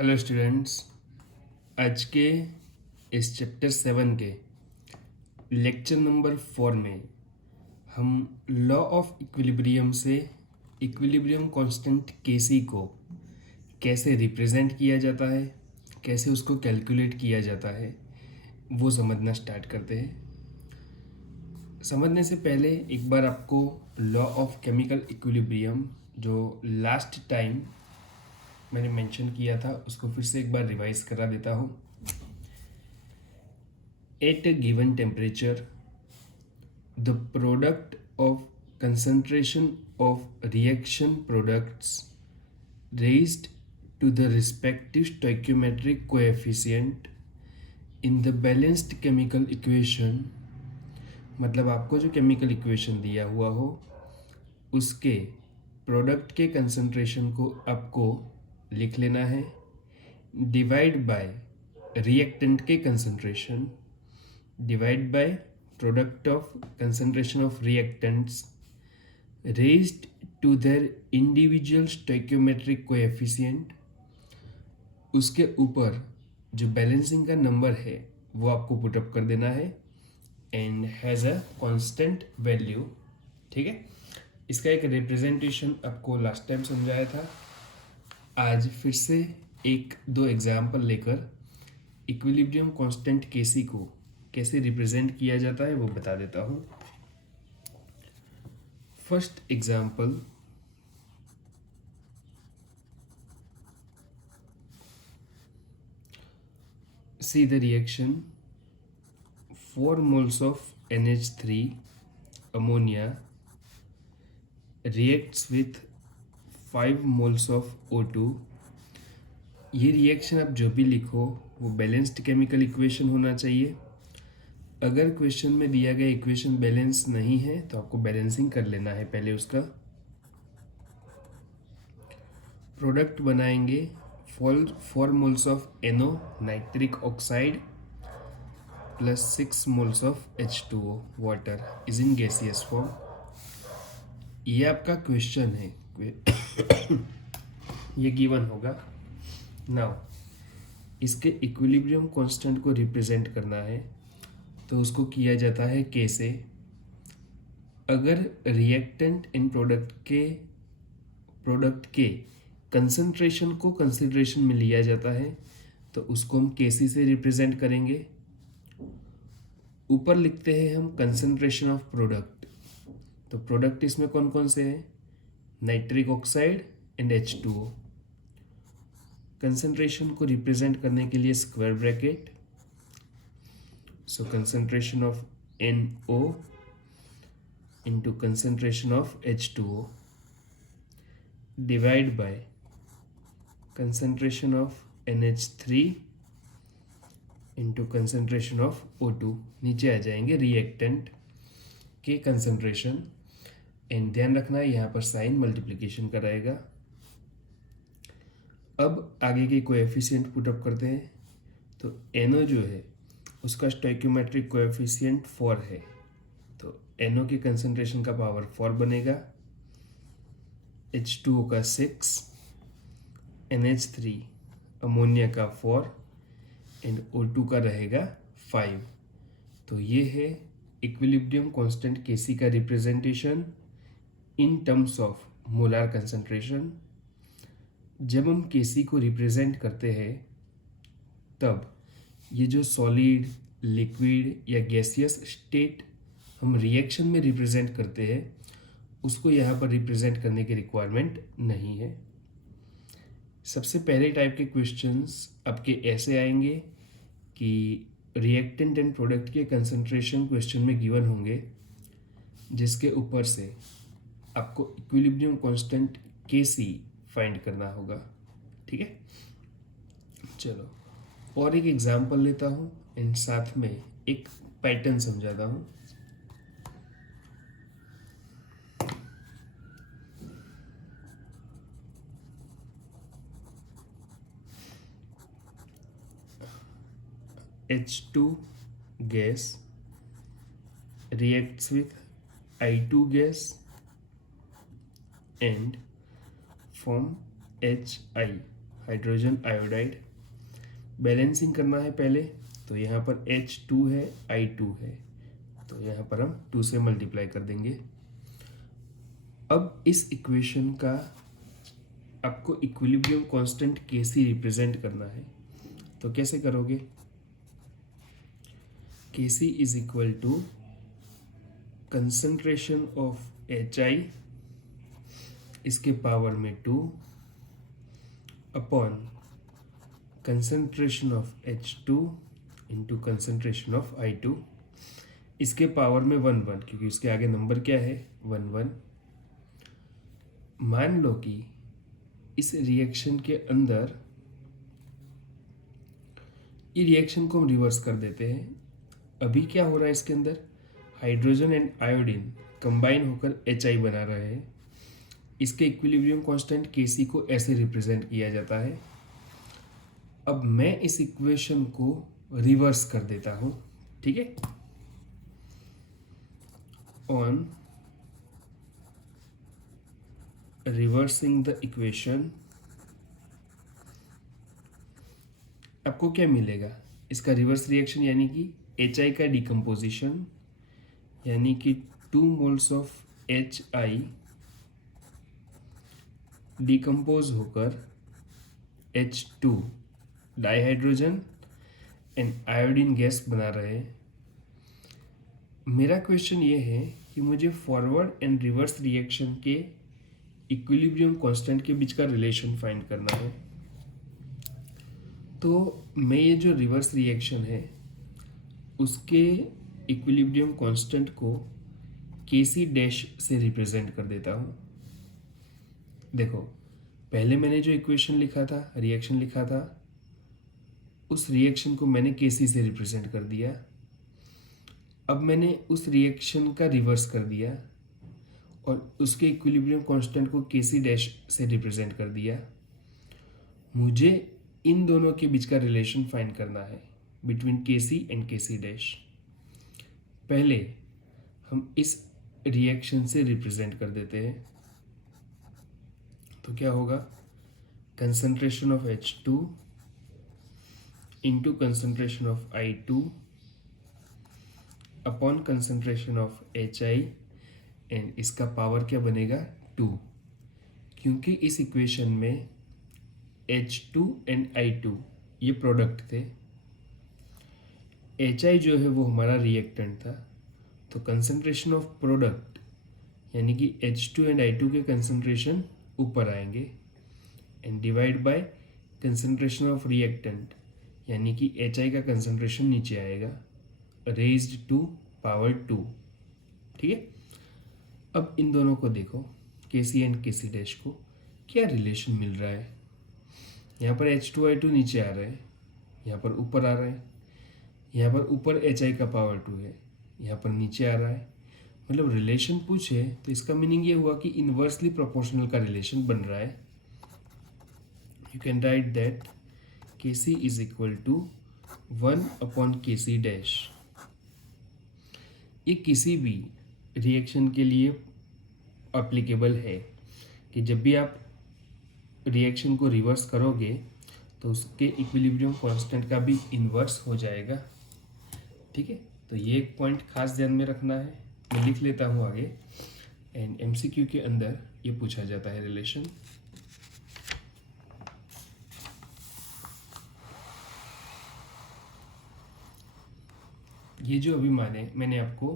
Hello students, आज के इस चैप्टर 7 के लेक्चर नंबर 4 में हम लॉ ऑफ इक्विलिब्रियम से इक्विलिब्रियम कांस्टेंट केसी को कैसे रिप्रेजेंट किया जाता है, कैसे उसको कैलकुलेट किया जाता है, वो समझना स्टार्ट करते हैं। समझने से पहले एक बार आपको लॉ ऑफ केमिकल इक्विलिब्रियम जो लास्ट टाइम मैंने मेंशन किया था उसको फिर से एक बार रिवाइज करा देता हूँ। At a given temperature the product of concentration of reaction products raised to the respective stoichiometric coefficient in the balanced chemical equation, मतलब आपको जो केमिकल इक्वेशन दिया हुआ हो उसके प्रोडक्ट के कंसंट्रेशन को आपको लिख लेना है, डिवाइड बाय रिएक्टेंट के concentration divide by product of concentration of reactants raised to their individual stoichiometric coefficient. उसके ऊपर जो बैलेंसिंग का नंबर है वो आपको पुटअप कर देना है and has a constant value. ठीक है, इसका एक रिप्रेजेंटेशन आपको लास्ट टाइम समझाया था। आज फिर से एक दो एग्जाम्पल लेकर इक्विलिब्रियम कांस्टेंट केसी को कैसे रिप्रेजेंट किया जाता है वो बता देता हूँ। First example, see the reaction 4 moles of NH3 ammonia reacts with 5 moles of O2। ये रिएक्शन आप जो भी लिखो वो बैलेंस्ड केमिकल इक्वेशन होना चाहिए। अगर क्वेश्चन में दिया गया इक्वेशन बैलेंस नहीं है तो आपको बैलेंसिंग कर लेना है पहले उसका। प्रोडक्ट बनाएंगे 4 moles of NO nitric oxide plus 6 moles of H2O water is in gaseous form. ये आपका क्वेश्चन है, ये गिवन होगा। नाउ इसके इक्विलिब्रियम कांस्टेंट को रिप्रेजेंट करना है तो उसको किया जाता है कैसे। अगर रिएक्टेंट इन प्रोडक्ट के कंसंट्रेशन को कंसिडरेशन में लिया जाता है तो उसको हम केसी से रिप्रेजेंट करेंगे। ऊपर लिखते हैं हम कंसंट्रेशन ऑफ प्रोडक्ट, तो प्रोडक्ट इसमें कौन कौन से हैं, nitric oxide and H2O। Concentration को रिप्रेजेंट करने के लिए square bracket, so concentration of NO into concentration of H2O divide by concentration of NH3 into concentration of O2। नीचे आ जाएंगे रिएक्टेंट के कंसंट्रेशन एंड ध्यान रखना है यहाँ पर साइन मल्टीप्लिकेशन कराएगा। अब आगे के कोएफिशिएंट पुटअप करते हैं तो NO जो है उसका स्टोइकियोमेट्रिक कोएफिशिएंट 4 है तो NO की कंसंट्रेशन का पावर 4 बनेगा, H2O का 6, NH3 अमोनिया का 4 एंड O2 का रहेगा 5। तो ये है इक्विलिब्रियम कांस्टेंट केसी का representation in terms of molar concentration. जब हम केसी को रिप्रेजेंट करते हैं तब ये जो सॉलिड, लिक्विड या गैसियस स्टेट हम रिएक्शन में रिप्रेजेंट करते हैं उसको यहाँ पर रिप्रेजेंट करने की रिक्वायरमेंट नहीं है। सबसे पहले टाइप के क्वेश्चंस आपके ऐसे आएंगे कि रिएक्टेंट एंड प्रोडक्ट के कंसंट्रेशन क्वेश्चन में गिवन होंगे जिसके ऊपर से आपको इक्विलिब्रियम कांस्टेंट केसी फाइंड करना होगा। ठीक है, चलो और एक एग्जांपल लेता हूँ एंड साथ में एक पैटर्न समझाता हूँ। H2 gas reacts with I2 gas and form HI, hydrogen iodide. Balancing करना है पहले, तो यहाँ पर H2 है, I2 है, तो यहाँ पर हम 2 से मल्टीप्लाई कर देंगे। अब इस इक्वेशन का आपको इक्विलिब्रियम कांस्टेंट Kc रिप्रेजेंट करना है, तो कैसे करोगे? Kc is equal to concentration of Hi इसके पावर में 2 upon concentration of H2 into concentration of I2 इसके पावर में 1 1, क्योंकि इसके आगे नंबर क्या है 1 1। मान लो कि इस रिएक्शन के अंदर, ये रिएक्शन को हम रिवर्स कर देते हैं। अभी क्या हो रहा है इसके अंदर, हाइड्रोजन एंड आयोडीन कंबाइन होकर Hi बना रहे हैं। इसके इक्विलिब्रियम कांस्टेंट Kc को ऐसे रिप्रेजेंट किया जाता है। अब मैं इस इक्वेशन को रिवर्स कर देता हूं, ठीक है। ऑन रिवर्सिंग द इक्वेशन आपको क्या मिलेगा? इसका रिवर्स रिएक्शन यानी कि Hi का डिकम्पोजिशन, यानी कि 2 मोल्स ऑफ Hi डिकम्पोज होकर H2 dihydrogen and iodine gas बना रहे हैं। मेरा क्वेश्चन ये है कि मुझे फॉरवर्ड एंड रिवर्स रिएक्शन के इक्विलिब्रियम कांस्टेंट के बीच का रिलेशन फाइंड करना है। तो मैं ये जो रिवर्स रिएक्शन है उसके इक्विलिब्रियम कांस्टेंट को Kc डैश से रिप्रेजेंट कर देता हूँ। देखो, पहले मैंने जो इक्वेशन लिखा था, रिएक्शन लिखा था, उस रिएक्शन को मैंने Kc से रिप्रेजेंट कर दिया। अब मैंने उस रिएक्शन का रिवर्स कर दिया और उसके इक्विलिब्रियम कांस्टेंट को Kc डैश से रिप्रेजेंट कर दिया। मुझे इन दोनों के बीच का रिलेशन फाइंड करना है, between Kc and Kc dash. पहले हम इस रिएक्शन से रिप्रेजेंट कर देते हैं, तो क्या होगा, concentration of H2 into concentration of I2 upon concentration of Hi and इसका पावर क्या बनेगा 2, क्योंकि इस इक्वेशन में H2 एंड I2 ये प्रोडक्ट थे। Hi जो है वो हमारा रिएक्टेंट था, तो कंसंट्रेशन ऑफ प्रोडक्ट यानी कि H2 एंड I2 के कंसंट्रेशन ऊपर आएंगे and divide by concentration of reactant यानी कि Hi का कंसंट्रेशन नीचे आएगा, रेज्ड टू पावर 2, ठीक है। अब इन दोनों को देखो, Kc एंड Kc डैश को क्या रिलेशन मिल रहा है। यहाँ पर H2 I2 नीचे आ रहा है, यहाँ पर ऊपर आ रहा है, यहाँ पर ऊपर Hi का पावर 2 है, यहाँ पर नीचे आ रहा है। मतलब रिलेशन पूछे तो इसका मीनिंग ये हुआ कि इनवर्सली प्रोपोर्शनल का रिलेशन बन रहा है। You can write that Kc is equal to 1 upon Kc dash. ये किसी भी रिएक्शन के लिए एप्लीकेबल है कि जब भी आप रिएक्शन को रिवर्स करोगे तो उसके इक्विलिब्रियम कांस्टेंट का भी इन्वर्स हो जाएगा, ठीक है। तो ये एक पॉइंट खास ध्यान में रखना है, मैं लिख लेता हूँ आगे। एंड MCQ के अंदर ये पूछा जाता है रिलेशन। ये जो अभी मैंने आपको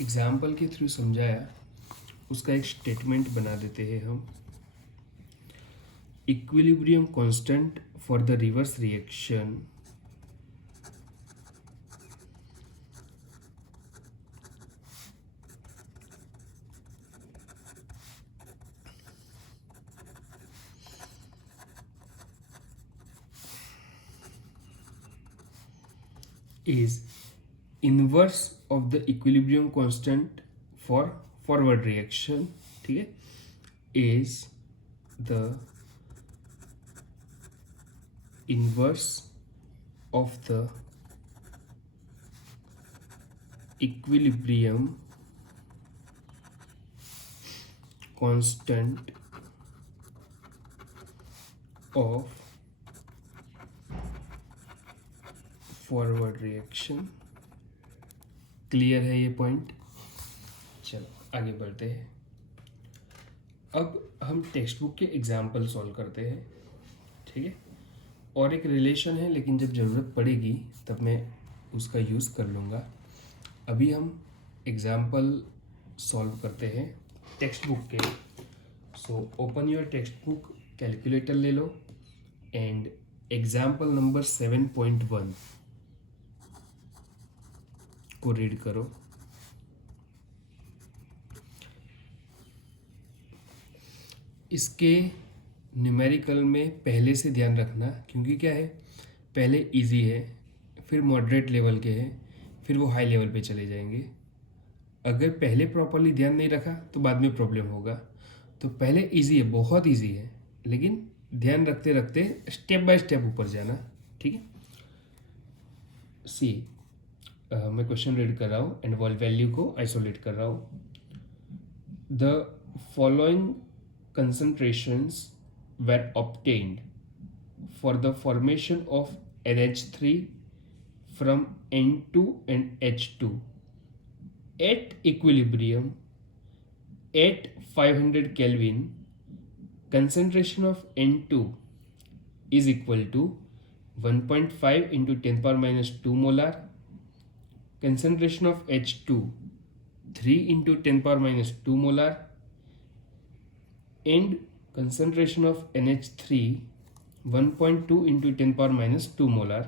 एग्जाम्पल के थ्रू समझाया, उसका एक स्टेटमेंट बना देते हैं हम। Equilibrium constant for the reverse reaction is inverse of the equilibrium constant for forward reaction, ठीक है, is the inverse of the equilibrium constant of forward reaction. Clear है ये पॉइंट? चलो आगे बढ़ते हैं। अब हम टेक्स्ट बुक के एग्जाम्पल सॉल्व करते हैं, ठीक है। और एक रिलेशन है, लेकिन जब ज़रूरत पड़ेगी तब मैं उसका यूज़ कर लूँगा। अभी हम एग्जाम्पल सॉल्व करते हैं टेक्स्ट बुक के। So open your text book, calculator ले लो एंड एग्जाम्पल नंबर 7.1 को रीड करो। इसके न्यूमेरिकल में पहले से ध्यान रखना, क्योंकि क्या है, पहले इजी है, फिर मॉडरेट लेवल के हैं, फिर वो हाई लेवल पे चले जाएंगे। अगर पहले प्रॉपरली ध्यान नहीं रखा तो बाद में प्रॉब्लम होगा। तो पहले इजी है, बहुत इजी है, लेकिन ध्यान रखते रखते स्टेप बाय स्टेप ऊपर जाना, ठीक है। सी मैं क्वेश्चन रीड कर रहा हूँ एंड वैल्यू को आइसोलेट कर रहा हूँ। The following concentrations were obtained for the formation of NH3 from N2 and H2 at equilibrium at 500 Kelvin. Concentration of N2 is equal to 1.5 into 10 power minus 2 molar. Concentration of H2 3 into 10 power minus 2 molar. And concentration of NH3 1.2 into 10 power minus 2 molar.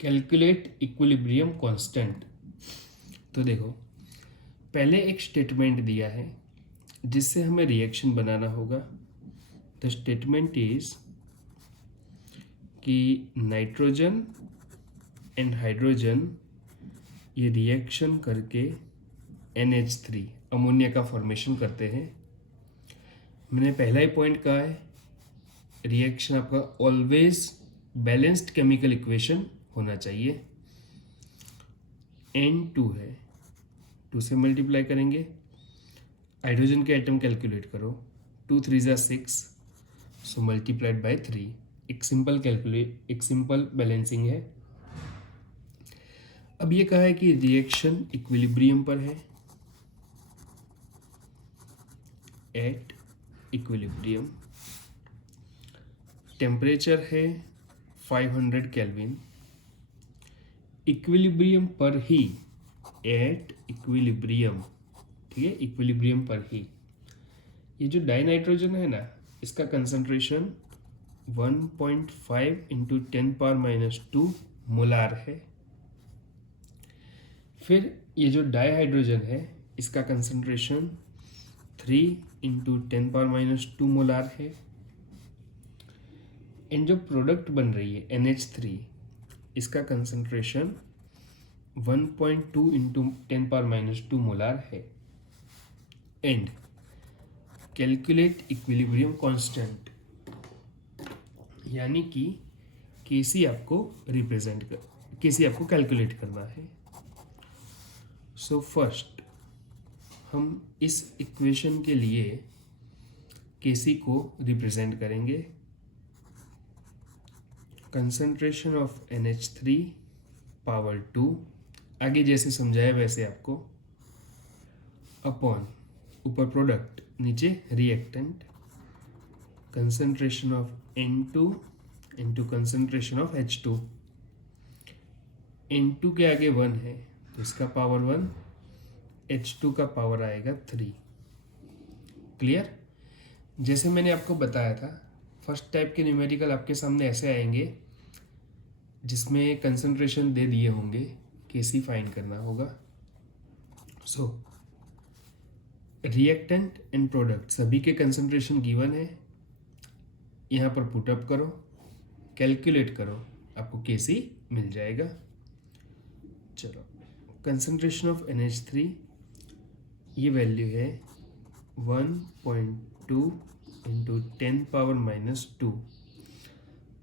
Calculate equilibrium constant. तो देखो, पहले एक statement दिया है जिससे हमें reaction बनाना होगा। The statement is कि नाइट्रोजन एंड हाइड्रोजन ये रिएक्शन करके NH3 अमोनिया का फॉर्मेशन करते हैं। मैंने पहला ही पॉइंट कहा है, रिएक्शन आपका ऑलवेज बैलेंस्ड केमिकल इक्वेशन होना चाहिए। N2 है, 2 से मल्टीप्लाई करेंगे, हाइड्रोजन के आइटम कैलकुलेट करो, 2 3 ज़ा 6, सो मल्टीप्लाइड बाय 3। एक सिंपल बैलेंसिंग है। अब ये कहा है कि रिएक्शन इक्विलिब्रियम पर है, एट इक्विलिब्रियम, टेम्परेचर है 500 केल्विन, इक्विलिब्रियम पर ही, एट इक्विलिब्रियम, ठीक है, इक्विलिब्रियम पर ही। ये जो डाइनाइट्रोजन है ना, इसका concentration 1.5 into 10 power minus 2 molar है। फिर ये जो डाइहाइड्रोजन है, इसका concentration 3 into 10 power minus 2 molar है। एंड जो प्रोडक्ट बन रही है NH3, इसका concentration 1.2 into 10 power minus 2 molar है। एंड कैलकुलेट इक्विलिब्रियम कांस्टेंट, यानी कि Kc आपको कैलकुलेट करना है। सो फर्स्ट हम इस इक्वेशन के लिए Kc को रिप्रेजेंट करेंगे। कंसंट्रेशन ऑफ NH3 पावर 2, आगे जैसे समझाया वैसे आपको, अपॉन ऊपर प्रोडक्ट नीचे reactant, concentration of N2 into concentration of H2। N2 के आगे 1 है तो इसका पावर 1, H2 का पावर आएगा 3। क्लियर? जैसे मैंने आपको बताया था, फर्स्ट टाइप के न्यूमेरिकल आपके सामने ऐसे आएंगे जिसमें कंसंट्रेशन दे दिए होंगे, Kc फाइंड करना होगा। सो रिएक्टेंट एंड प्रोडक्ट सभी के कंसंट्रेशन गिवन है, यहाँ पर पुटअप करो, कैलकुलेट करो, आपको Kc मिल जाएगा। चलो, कंसंट्रेशन ऑफ NH3, ये वैल्यू है 1.2 इंटू 10 पावर माइनस 2।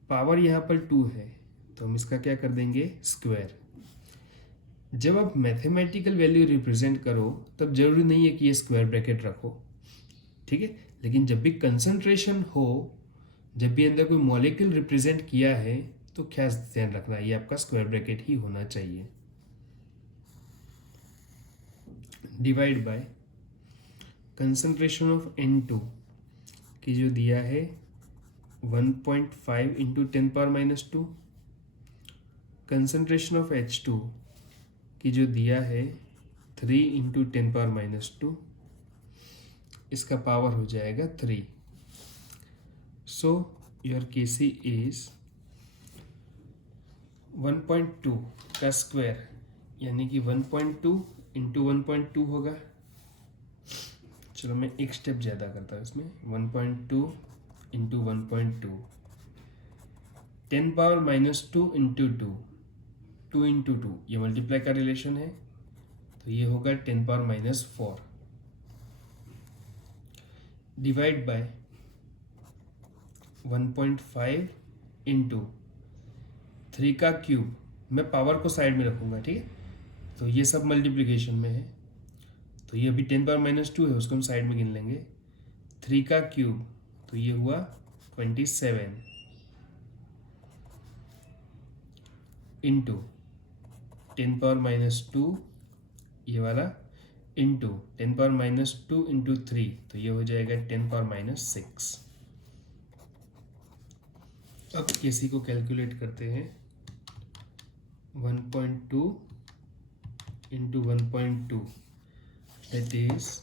पावर यहाँ पर 2 है तो हम इसका क्या कर देंगे, स्क्वायर। जब आप मैथमेटिकल वैल्यू रिप्रेजेंट करो तब जरूरी नहीं है कि ये स्क्वायर ब्रैकेट रखो, ठीक है। लेकिन जब भी कंसंट्रेशन हो, जब भी अंदर कोई मॉलिक्यूल रिप्रेजेंट किया है, तो खास ध्यान रखना ये आपका स्क्वायर ब्रैकेट ही होना चाहिए। Divide by concentration of N2 की जो दिया है 1.5 इंटू 10⁻², कंसंट्रेशन ऑफ H2 की जो दिया है 3 इंटू 10⁻², इसका पावर हो जाएगा 3। सो योर Kc इज 1.2 का स्क्वायर यानी कि 1.2 इंटू 1.2 होगा। चलो मैं एक स्टेप ज़्यादा करता हूँ इसमें, 1.2 इंटू 1.2, 10⁻² इंटू 2, 2 इंटू 2 ये मल्टीप्लाई का रिलेशन है, तो ये होगा 10⁻⁴। डिवाइड बाय 1.5 इंटू 3 का क्यूब, मैं पावर को साइड में रखूँगा, ठीक है, तो ये सब मल्टीप्लिकेशन में है, तो ये अभी 10⁻² है, उसको हम साइड में गिन लेंगे। 3 का क्यूब तो ये हुआ 27 इंटू 10⁻² ये वाला इंटू 10⁻² इंटू 3 तो ये हो जाएगा 10⁻6। अब Kc को कैलकुलेट करते हैं। 1.2 into 1.2 that is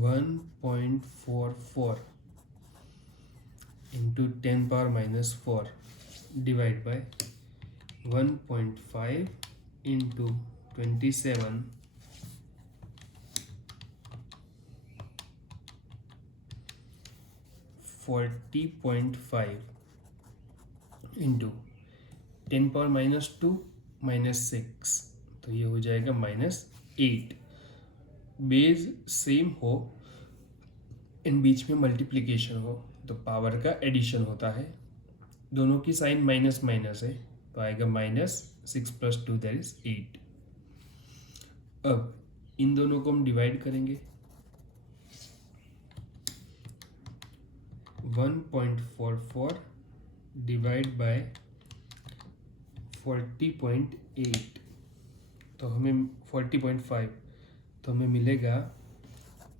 1.44 into 10⁻⁴ divide by 1.5 into 27 40.5 into 10⁻² -6 तो ये हो जाएगा -8। बेस सेम हो इन बीच में मल्टीप्लिकेशन हो तो पावर का एडिशन होता है, दोनों की साइन माइनस माइनस है तो आएगा -6 + 2 दैट इज 8। अब इन दोनों को हम डिवाइड करेंगे। 1.44 डिवाइड बाय 40.8 तो हमें 40.5 तो हमें मिलेगा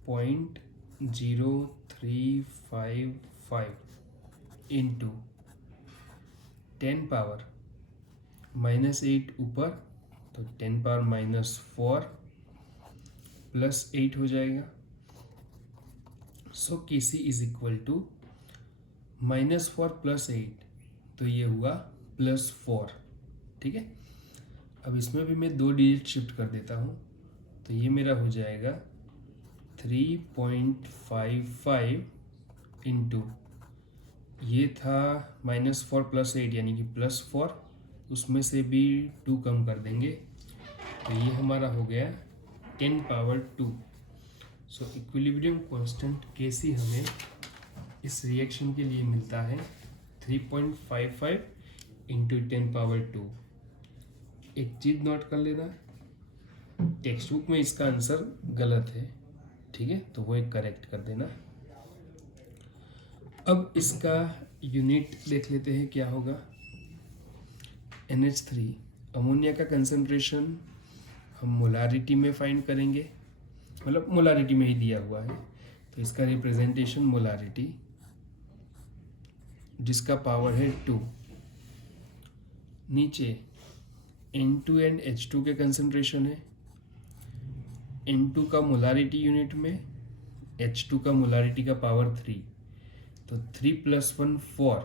0.0355 इंटू 10⁻⁻8 ऊपर तो 10⁻⁴ प्लस 8 हो जाएगा। सो Kc इज इक्वल टू -4 + 8 तो ये हुआ +4, ठीक है। अब इसमें भी मैं 2 डिजिट शिफ्ट कर देता हूँ तो ये मेरा हो जाएगा 3.55 इंटू ये था -4 + 8 यानी कि +4, उसमें से भी 2 कम कर देंगे तो ये हमारा हो गया 10⁻²। सो इक्विलिब्रियम कांस्टेंट Kc हमें इस रिएक्शन के लिए मिलता है 3.55 इंटू 10⁻²। एक चीज़ नोट कर लेना, टेक्स्ट बुक में इसका आंसर गलत है, ठीक है, तो वो एक करेक्ट कर देना। अब इसका यूनिट देख लेते हैं क्या होगा। NH3 अमोनिया का कंसंट्रेशन हम मोलारिटी में फाइंड करेंगे, मतलब मोलारिटी में ही दिया हुआ है तो इसका रिप्रेजेंटेशन मोलारिटी जिसका पावर है 2। नीचे N2 एंड H2 के कंसंट्रेशन है, N2 का मोलारिटी यूनिट में, H2 का मोलारिटी का पावर 3 तो 3 + 1 4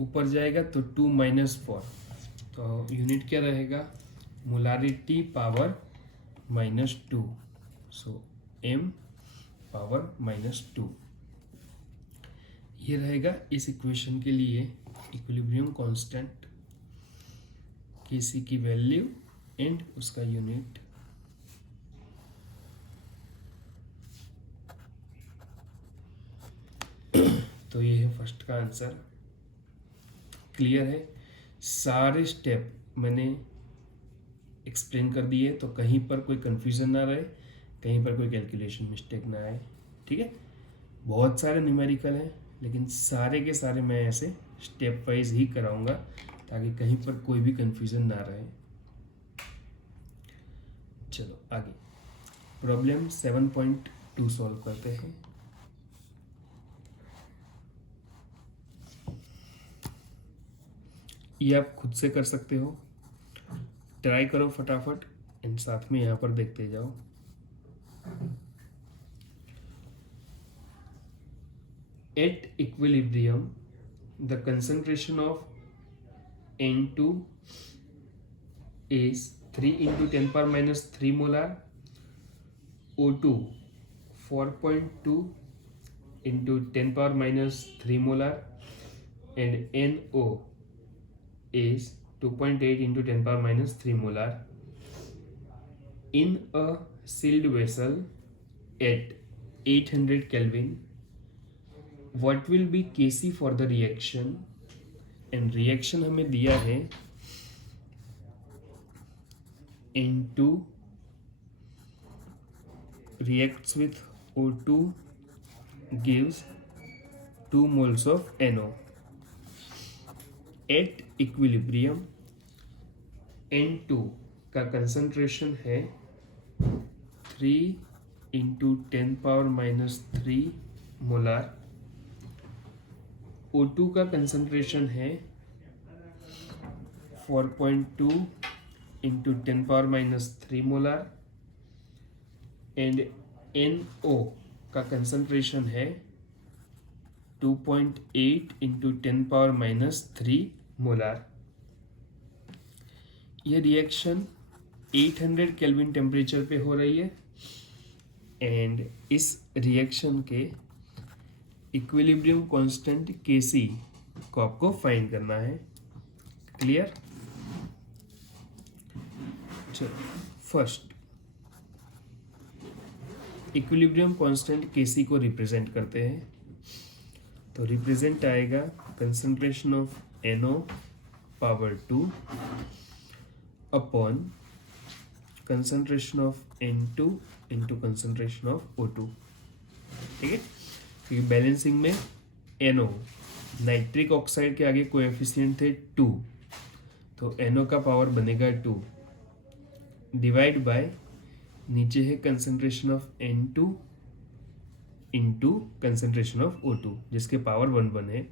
ऊपर जाएगा तो 2 - 4 तो यूनिट क्या रहेगा, मोलारिटी पावर -2, सो m पावर -2 ये रहेगा इस इक्वेशन के लिए इक्विलिब्रियम कांस्टेंट Kc की वैल्यू एंड उसका यूनिट। तो ये है फर्स्ट का आंसर। क्लियर है, सारे स्टेप मैंने एक्सप्लेन कर दिए तो कहीं पर कोई कंफ्यूजन ना रहे, कहीं पर कोई कैलकुलेशन मिस्टेक ना आए, ठीक। ठीक है, बहुत सारे न्यूमेरिकल हैं लेकिन सारे के सारे मैं ऐसे स्टेप वाइज ही कराऊंगा ताकि कहीं पर कोई भी कंफ्यूजन ना रहे। चलो आगे प्रॉब्लम 7.2 सॉल्व करते हैं। ये आप खुद से कर सकते हो, ट्राई करो फटाफट एंड साथ में यहाँ पर देखते जाओ। At equilibrium, the concentration of N2 is 3 into 10 power minus 3 molar, O2 4.2 into 10 power minus 3 molar, and NO is 2.8 into 10 power minus 3 molar. In a sealed vessel at 800 Kelvin, what will be Kc for the reaction? And reaction हमें दिया है N2 reacts with O2 gives 2 moles of NO. At equilibrium N2 का concentration है 3 into 10 power minus 3 molar. O2 का concentration है 4.2 into 10 power minus 3 molar and NO का concentration है 2.8 into 10 power minus 3 molar. ये रिएक्शन 800 केल्विन टेम्परेचर पे हो रही है एंड इस रिएक्शन के इक्विलिब्रियम कांस्टेंट Kc को आपको फाइंड करना है। क्लियर? चलो फर्स्ट इक्विलिब्रियम कांस्टेंट Kc को रिप्रेजेंट करते हैं, तो रिप्रेजेंट आएगा concentration of NO power 2 upon concentration of N2 into concentration of O2। ठीक है, क्योंकि बैलेंसिंग में NO नाइट्रिक ऑक्साइड के आगे कोएफिशिएंट थे 2, तो NO का पावर बनेगा 2 डिवाइड बाय नीचे है concentration of N2 into concentration of O2 जिसके पावर 1 बने।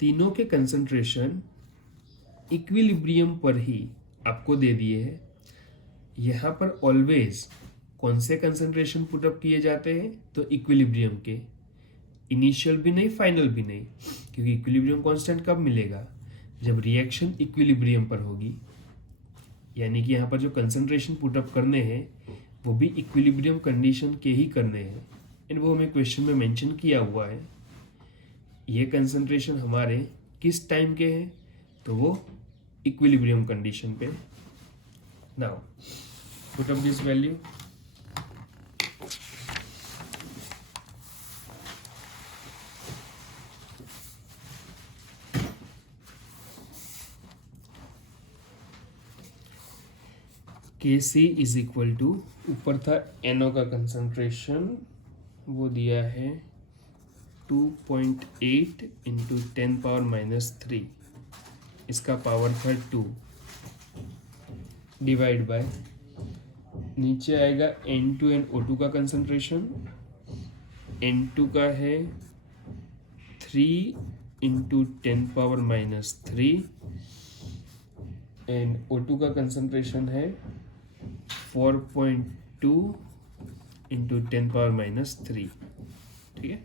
तीनों के कंसंट्रेशन इक्विलिब्रियम पर ही आपको दे दिए हैं। यहाँ पर ऑलवेज कौन से कंसंट्रेशन पुटअप किए जाते हैं, तो इक्विलिब्रियम के, इनिशियल भी नहीं फाइनल भी नहीं, क्योंकि इक्विलिब्रियम कांस्टेंट कब मिलेगा, जब रिएक्शन इक्विलिब्रियम पर होगी। यानी कि यहाँ पर जो कंसंट्रेशन पुटअप करने हैं वो भी इक्विलिब्रियम कंडीशन के ही करने हैं एंड वो हमें क्वेश्चन में मेंशन किया हुआ है। ये कंसंट्रेशन हमारे किस टाइम के हैं, तो वो इक्विलिब्रियम कंडीशन पे। Now put up this value. Kc is equal to, ऊपर था NO का कंसंट्रेशन, वो दिया है 2.8 इंटू 10 पावर माइनस 3, इसका पावर था 2 डिवाइड बाय नीचे आएगा N2 एंड O2 का कंसंट्रेशन। N2 का है 3 into 10 power minus 3 and O2 का कंसंट्रेशन है 4.2 इंटू 10 पावर माइनस 3। ठीक है,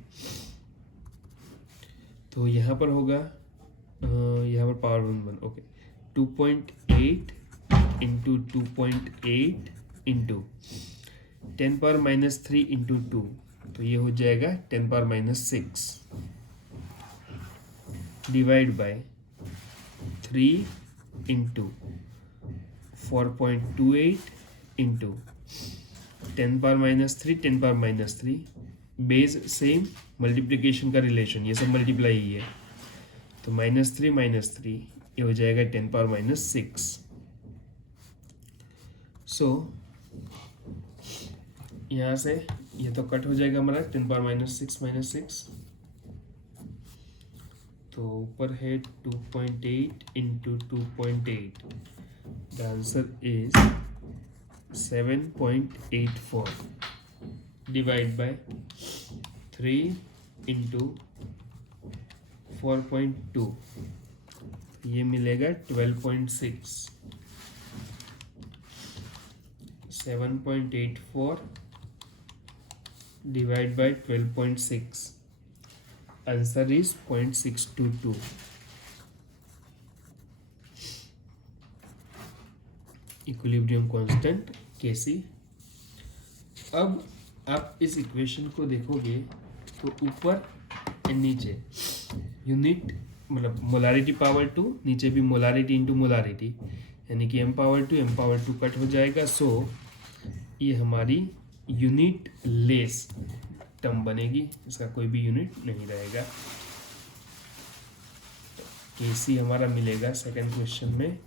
तो यहाँ पर होगा यहाँ पर power 1 okay 2.8 into 2.8 into 10 power minus 3 into 2, तो ये हो जाएगा 10 power minus 6 divide by 3 into 4.28 into 10 power minus 3 10 power minus 3, base same, multiplication का रिलेशन, ये सब मल्टीप्लाई ही है, तो -3 ये हो जाएगा 10 पावर माइनस 6। सो यहाँ से ये तो कट हो जाएगा हमारा 10⁻⁻6 -6, तो ऊपर है 2.8 into 2.8, the answer is 7.84 divide by 3 into 4.2, ये मिलेगा 12.6, 7.84 divide by 12.6, answer is 0.622। Equilibrium constant Kc। अब आप इस इक्वेशन को देखोगे तो ऊपर एंड नीचे यूनिट मतलब मोलारिटी पावर 2, नीचे भी मोलारिटी इंटू मोलारिटी, यानी कि m⁻2 कट हो जाएगा। सो ये हमारी यूनिट लेस टर्म बनेगी, इसका कोई भी यूनिट नहीं रहेगा। Kc हमारा मिलेगा सेकंड क्वेश्चन में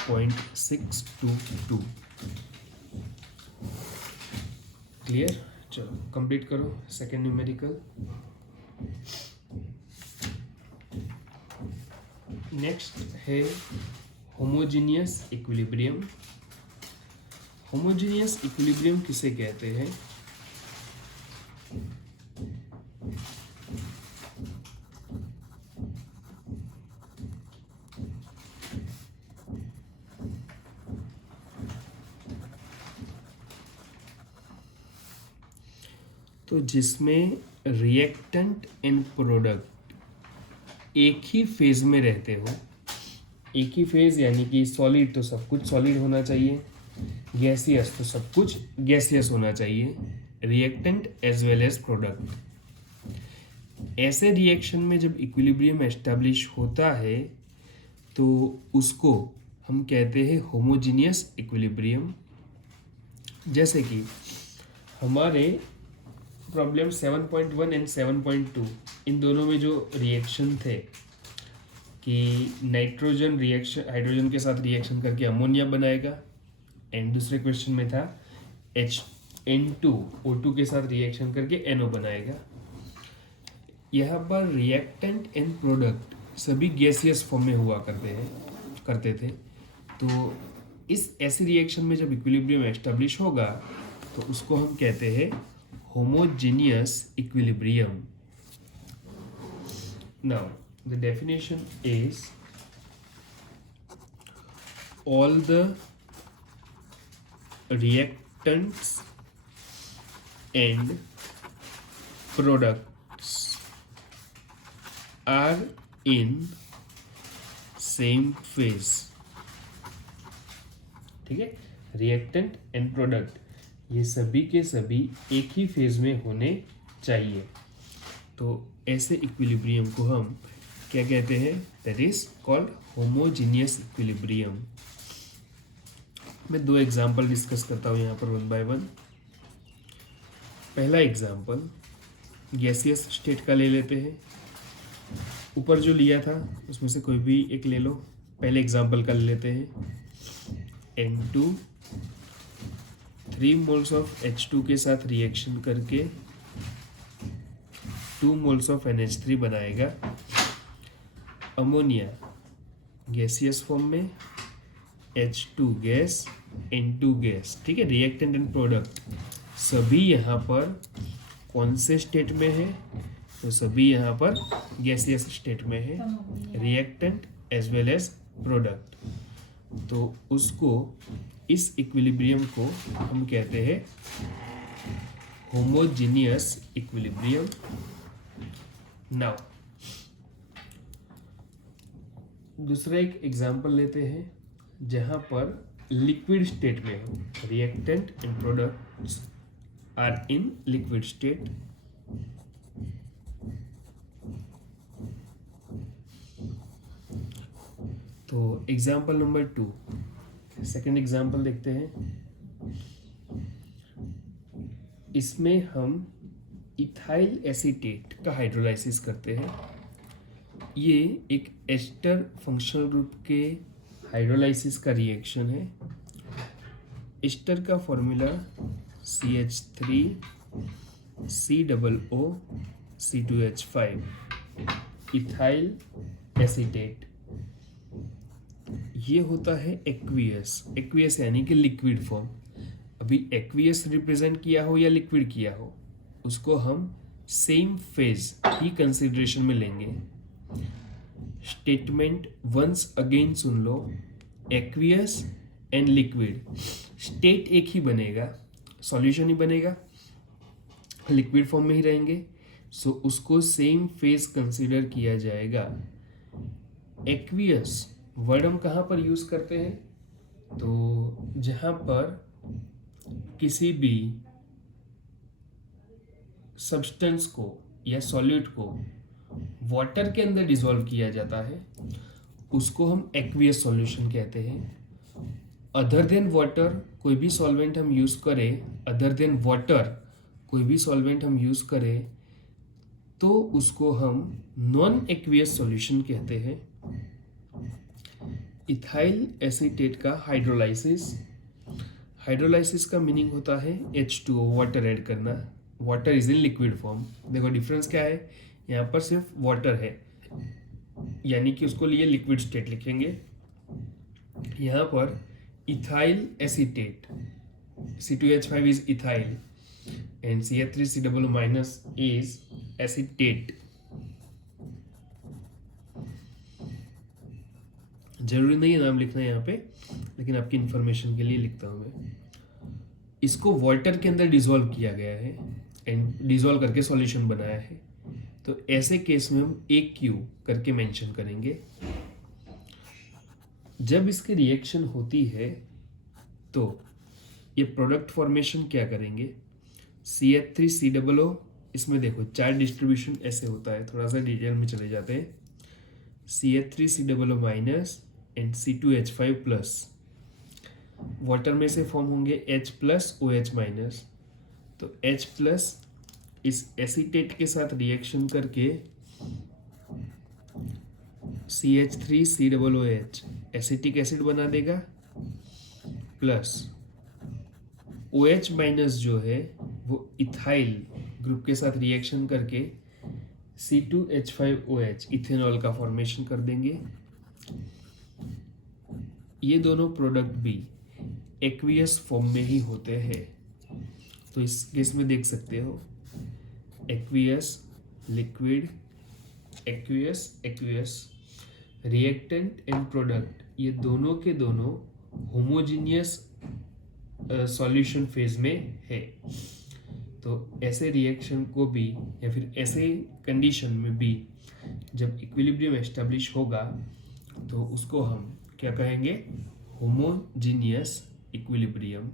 0.622। क्लियर? चलो कंप्लीट करो सेकंड न्यूमेरिकल। नेक्स्ट है होमोजीनियस इक्विलिब्रियम। होमोजीनियस इक्विलिब्रियम किसे कहते हैं? तो जिसमें रिएक्टेंट एंड प्रोडक्ट एक ही फेज में रहते हो। एक ही फेज यानी कि सॉलिड तो सब कुछ सॉलिड होना चाहिए, गैसियस तो सब कुछ गैसियस होना चाहिए, reactant as well as product. ऐसे रिएक्शन में जब इक्विलिब्रियम एस्टेब्लिश होता है तो उसको हम कहते हैं होमोजीनियस इक्विलिब्रियम। जैसे कि हमारे प्रॉब्लम 7.1 एंड 7.2, इन दोनों में जो रिएक्शन थे कि नाइट्रोजन रिएक्शन हाइड्रोजन के साथ रिएक्शन करके अमोनिया बनाएगा, एंड दूसरे क्वेश्चन में था HN2O2 के साथ रिएक्शन करके NO बनाएगा। यहाँ पर रिएक्टेंट एंड प्रोडक्ट सभी गैसियस फॉर्म में हुआ करते थे। तो इस ऐसी रिएक्शन में जब इक्विलिब्रियम एस्टेब्लिश होगा तो उसको हम कहते हैं homogeneous equilibrium. Now, the definition is all the reactants and products are in same phase. ठीक है, रिएक्टेंट एंड प्रोडक्ट ये सभी के सभी एक ही फेज में होने चाहिए। तो ऐसे इक्विलिब्रियम को हम क्या कहते हैं? That is called homogeneous equilibrium. मैं दो एग्जांपल डिस्कस करता हूँ यहाँ पर वन बाय वन। पहला एग्जांपल गैसियस स्टेट का ले लेते हैं। ऊपर जो लिया था उसमें से कोई भी एक ले लो। पहले एग्जांपल का ले लेते हैं। N2 3 मोल्स ऑफ H2 के साथ रिएक्शन करके 2 मोल्स ऑफ NH3 बनाएगा। अमोनिया गैसियस फॉर्म में, H2 गैस, N2 गैस। ठीक है, रिएक्टेंट एंड प्रोडक्ट सभी यहाँ पर कौन से स्टेट में है? तो सभी यहाँ पर गैसियस स्टेट में है, reactant as well as product. तो उसको इस इक्विलिब्रियम को हम कहते हैं होमोजीनियस इक्विलिब्रियम। नाउ दूसरा एक एग्जांपल लेते हैं जहां पर लिक्विड स्टेट में हो, reactant and products are in liquid state. तो एग्जांपल नंबर 2, सेकेंड एग्जाम्पल देखते हैं। इसमें हम इथाइल एसीटेट का हाइड्रोलाइसिस करते हैं। ये एक एस्टर फंक्शनल ग्रुप के हाइड्रोलाइसिस का रिएक्शन है। एस्टर का formula CH3 COO C2H5 ethyl acetate. ये होता है एक्वियस। एक्वियस यानी कि लिक्विड फॉर्म। अभी एक्वियस रिप्रेजेंट किया हो या लिक्विड किया हो, उसको हम सेम फेज ही कंसिडरेशन में लेंगे। स्टेटमेंट वंस अगेन सुन लो, एक्वियस एंड लिक्विड, स्टेट एक ही बनेगा, सॉल्यूशन ही बनेगा, लिक्विड फॉर्म में ही रहेंगे, सो उसको सेम फेज कंसिडर किया जाएगा। एक्वियस वर्ड हम कहाँ पर यूज करते हैं? तो जहाँ पर किसी भी सब्सटेंस को या सॉल्यूट को वाटर के अंदर डिसॉल्व किया जाता है, उसको हम एक्वियस सॉल्यूशन कहते हैं। अदर देन वाटर कोई भी सॉल्वेंट हम यूज करें, अदर देन वाटर कोई भी सॉल्वेंट हम यूज करें, तो उसको हम नॉन एक्वियस सॉल्यूशन कहते हैं। इथाइल एसीटेट का हाइड्रोलाइसिस, हाइड्रोलाइसिस का मीनिंग होता है H2O, वाटर ऐड करना। Water is in liquid form. देखो डिफरेंस क्या है, यहाँ पर सिर्फ वाटर है, यानी कि उसको लिए लिक्विड स्टेट लिखेंगे। यहाँ पर ethyl acetate, C2H5 is ethyl and CH3COO- is acetate। जरूरी नहीं है नाम लिखना यहाँ पे, लेकिन आपकी इंफॉर्मेशन के लिए लिखता हूँ मैं। इसको वाटर के अंदर डिसॉल्व किया गया है एंड डिसॉल्व करके सॉल्यूशन बनाया है, तो ऐसे केस में हम AQ करके मेंशन करेंगे। जब इसकी रिएक्शन होती है तो ये प्रोडक्ट फॉर्मेशन क्या करेंगे, CH3COO, इसमें देखो चार्ज डिस्ट्रीब्यूशन ऐसे होता है, थोड़ा सा डिटेल में चले जाते हैं। CH3COO- एंड C2H5+, वाटर में से फॉर्म होंगे H+ OH-, तो H+ इस एसीटेट के साथ रिएक्शन करके CH3COOH एसिटिक एसिड बना देगा, प्लस OH- जो है वो इथाइल ग्रुप के साथ रिएक्शन करके C2H5OH इथेनॉल का फॉर्मेशन कर देंगे। ये दोनों प्रोडक्ट भी एक्वियस फॉर्म में ही होते हैं, तो इस केस में देख सकते हो aqueous, liquid, aqueous, aqueous, reactant and product, ये दोनों के दोनों होमोजीनियस सॉल्यूशन फेज में है। तो ऐसे रिएक्शन को भी या फिर ऐसे कंडीशन में भी जब इक्विलिब्रियम एस्टेब्लिश होगा तो उसको हम क्या कहेंगे, होमोजीनियस इक्विलिब्रियम।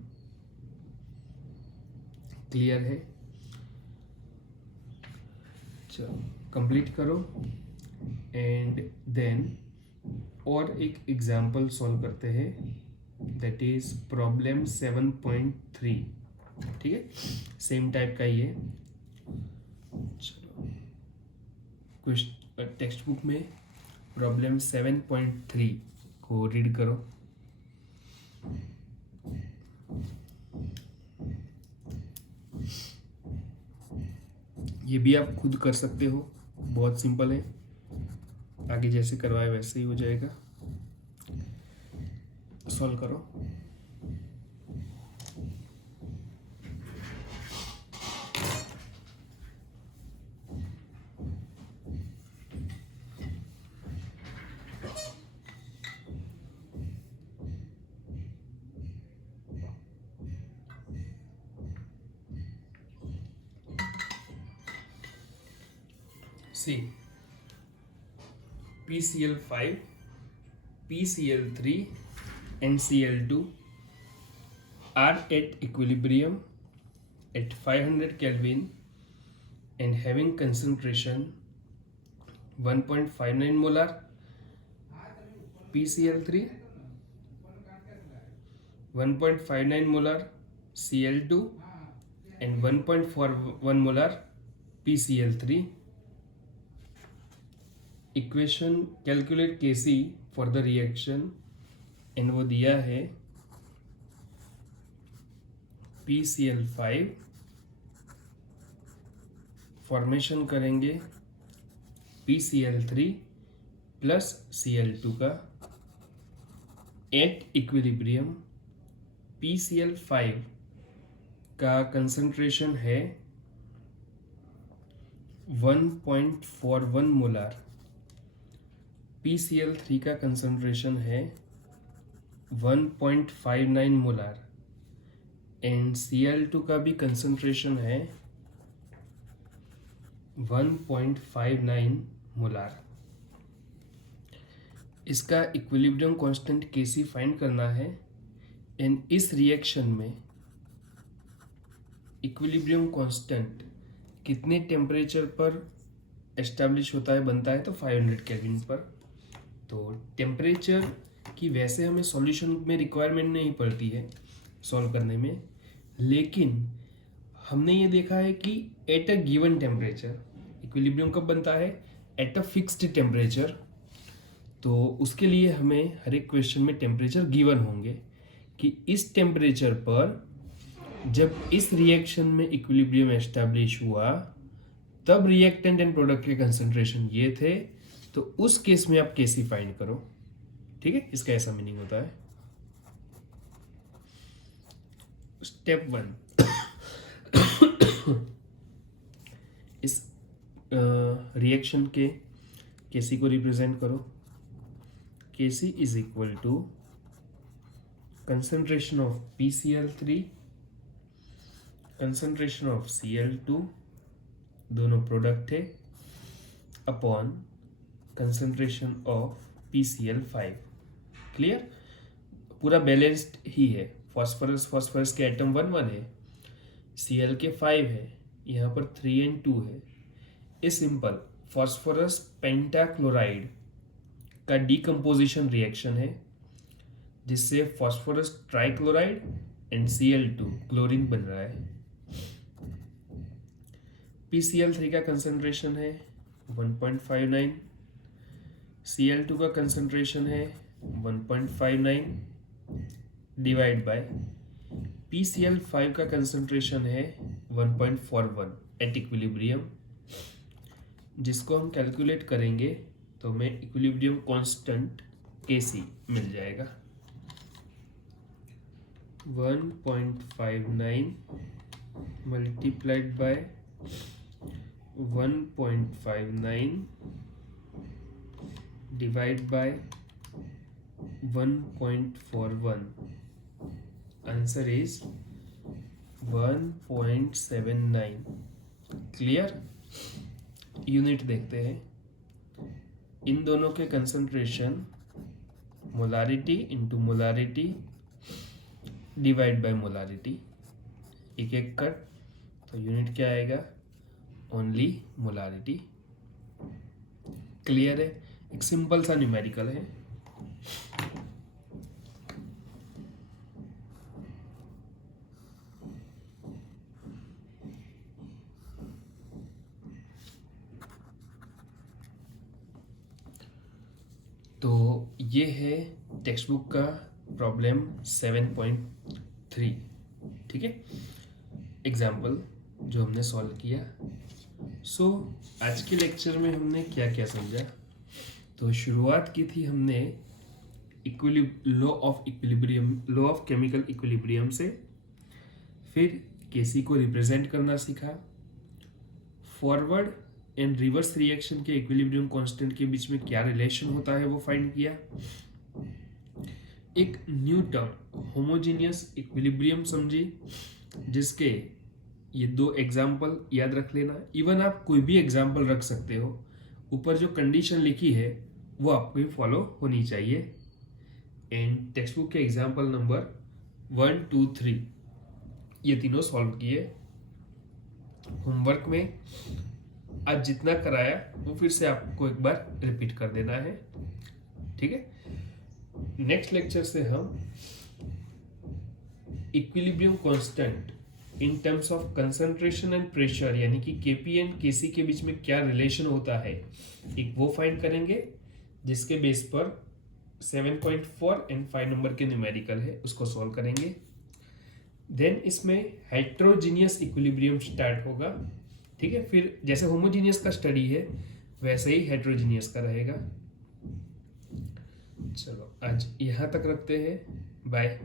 क्लियर है? चलो कंप्लीट करो एंड देन और एक एग्जाम्पल सॉल्व करते हैं, दैट इज प्रॉब्लम 7.3। ठीक है, सेम टाइप का ही है। चलो टेक्स्ट बुक में प्रॉब्लम 7.3 को रीड करो। ये भी आप खुद कर सकते हो, बहुत सिंपल है, आगे जैसे करवाए वैसे ही हो जाएगा। सॉल्व करो। See, PCl5, PCl3 and Cl2 are at equilibrium at 500 Kelvin and having concentration 1.59 molar PCl3, 1.59 molar Cl2 and 1.41 molar PCl3। Equation calculate Kc for the reaction, and वो दिया है PCl5 फॉर्मेशन करेंगे PCl3 प्लस Cl2 का at equilibrium. PCl5 का concentration है 1.41 molar, PCl3 का concentration है 1.59 molar and Cl2 का भी कंसंट्रेशन है 1.59 मोलार। इसका इक्विलिब्रियम कांस्टेंट Kc फाइंड करना है एंड इस रिएक्शन में इक्विलिब्रियम कांस्टेंट कितने टेम्परेचर पर एस्टैब्लिश होता है, बनता है, तो 500 केल्विन पर। तो टेम्परेचर की वैसे हमें सॉल्यूशन में रिक्वायरमेंट नहीं पड़ती है सॉल्व करने में, लेकिन हमने ये देखा है कि at a given temperature equilibrium कब बनता है, एट अ फिक्स्ड टेम्परेचर। तो उसके लिए हमें हर एक क्वेश्चन में टेम्परेचर गिवन होंगे कि इस टेम्परेचर पर जब इस रिएक्शन में इक्विलिब्रियम एस्टैब्लिश हुआ तब रिएक्टेंट एंड प्रोडक्ट के कंसंट्रेशन ये थे, तो उस केस में आप Kc फाइंड करो। ठीक है, इसका ऐसा मीनिंग होता है। स्टेप 1 इस रिएक्शन के Kc को रिप्रेजेंट करो। Kc is equal to concentration of PCl3, concentration of Cl2, दोनों प्रोडक्ट है, upon concentration of PCl5। Clear, पूरा बैलेंस्ड ही है। फॉस्फोरस के एटम 1 1 है, Cl के 5 है, यहाँ पर 3 and 2 है। ये सिंपल फॉस्फोरस पेंटाक्लोराइड का डीकम्पोजिशन रिएक्शन है जिससे phosphorus trichloride and Cl2 chlorine बन रहा है। PCl3 का कंसंट्रेशन है 1.59, Cl2 का कंसंट्रेशन है 1.59 डिवाइड बाय PCl5 का कंसंट्रेशन है 1.41 एट इक्विलिब्रियम, जिसको हम कैलकुलेट करेंगे तो हमें इक्विलिब्रियम कांस्टेंट Kc मिल जाएगा 1.59 multiplied by 1.59 divide by 1.41। Answer is 1.79। Clear, unit देखते हैं। इन दोनों के concentration molarity into molarity divide by molarity, एक एक कर, तो यूनिट क्या आएगा, ओनली मोलारिटी। क्लियर है, एक सिंपल सा न्यूमेरिकल है। तो ये है टेक्स्ट बुक का प्रॉब्लम 7.3। ठीक है, एग्जाम्पल जो हमने सॉल्व किया। सो आज के लेक्चर में हमने क्या क्या समझा, तो शुरुआत की थी हमने law of equilibrium, law of chemical equilibrium से, फिर Kc को रिप्रेजेंट करना सीखा, फॉरवर्ड एंड रिवर्स रिएक्शन के इक्विलिब्रियम कांस्टेंट के बीच में क्या रिलेशन होता है वो फाइंड किया, एक न्यू टर्म होमोजेनियस इक्विलिब्रियम समझी, जिसके ये दो एग्जाम्पल याद रख लेना। इवन आप कोई भी एग्जाम्पल रख सकते हो, ऊपर जो कंडीशन लिखी है वो आपको फॉलो होनी चाहिए। एंड टेक्स्ट बुक के एग्जाम्पल नंबर 1 2 3 ये तीनों सॉल्व किए। होमवर्क में आज जितना कराया वो फिर से आपको एक बार रिपीट कर देना है। ठीक है, नेक्स्ट लेक्चर से हम equilibrium constant in terms of concentration and pressure, यानी कि Kp एंड Kc के बीच में क्या रिलेशन होता है, एक वो फाइंड करेंगे, जिसके बेस पर 7.4 एंड 5 नंबर के न्यूमेरिकल है उसको सॉल्व करेंगे। देन इसमें हेट्रोजीनियस इक्विलिब्रियम स्टार्ट होगा, ठीक है, फिर जैसे होमोजीनियस का स्टडी है वैसे ही हेट्रोजीनियस का रहेगा। चलो आज यहाँ तक रखते हैं, बाय।